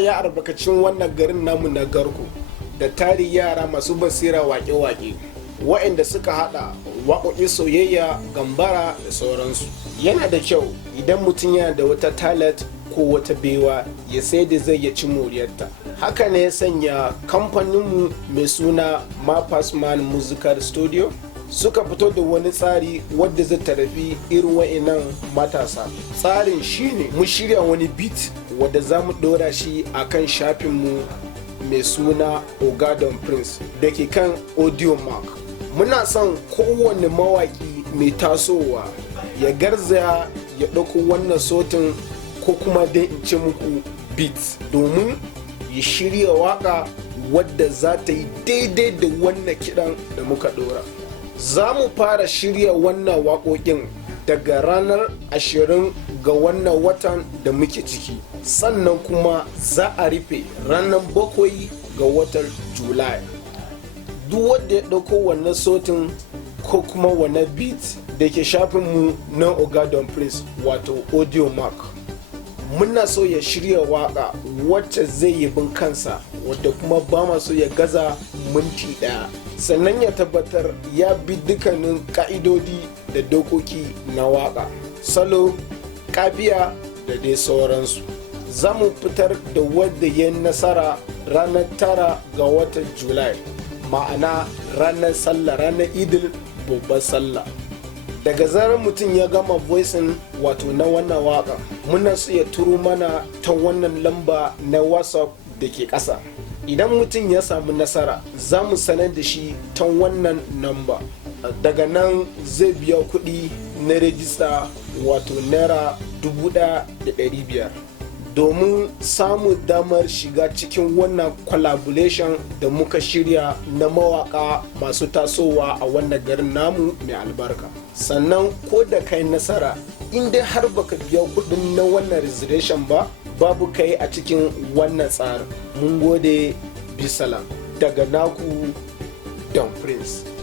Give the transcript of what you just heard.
ya albarkacin wannan garin namu na garko da tari yara masu basira wake-wake waɗanda suka hada waƙoƙin soyayya, gambara da sauransu. Yana da kyau idan mutum yana da wata talent ko wata baiwa ya sai da zai ya ci moriyarta. Haka ne ya sanya kamfaninmu mai suna mawakan musical studio suka fito da wani tsari wadda zai tarafi irin wa'innan matasa. Tsarin shine mu shirya wani beat wadda za mu ɗora shi a kan shafinmu mai suna donprice da ke kan audio mark. Muna son kowane mawaki mai tasowa ya garzaya ya ɗauko wannan sautin ko kuma dai in ce muku beat domin ya shirya waka wadda za ta yi daidai da wannan kiɗan da muka ɗora. Za mu fara shirya wannan waƙoƙin daga ranar 20 ga wannan watan da muke ciki, sannan kuma za a rufe ranar 7 ga watan Julai. Duk wanda ya ɗauko wannan sautin ko kuma wannan beat da ke shafinmu na donprice wato audio mark, muna so ya shirya waka wacce zai yi bin kansa wadda kuma ba ma so ya gaza minti ɗaya, sannan ya tabbatar ya bi dukkanin ka'idodi da dokoki na waka, salo, kafiya da dai sauransu. Za mu fitar da wadda ya nasara ranar 9 ga watan Julai, ma'ana ranar sallah, ranar idil babbar sallah. Daga zarar mutum ya gama voicing wato na wannan waka, muna so ya turo mana ta wannan lamba na WhatsApp da ke ƙasa. Idan mutum ya samu nasara, za mu sanar da shi ta wannan namba. Daga nan zai biya kuɗi na rajista wato naira 1,500 domin samun damar shiga cikin wannan collaboration da muka shirya na mawaka masu tasowa a wannan garin namu mai albarka. Sannan ko da kai nasara, in dai har baka biya kudin na wannan reservation ba, babu kai a cikin wannan tsarin. Mun gode, bisalam daga naku donprice.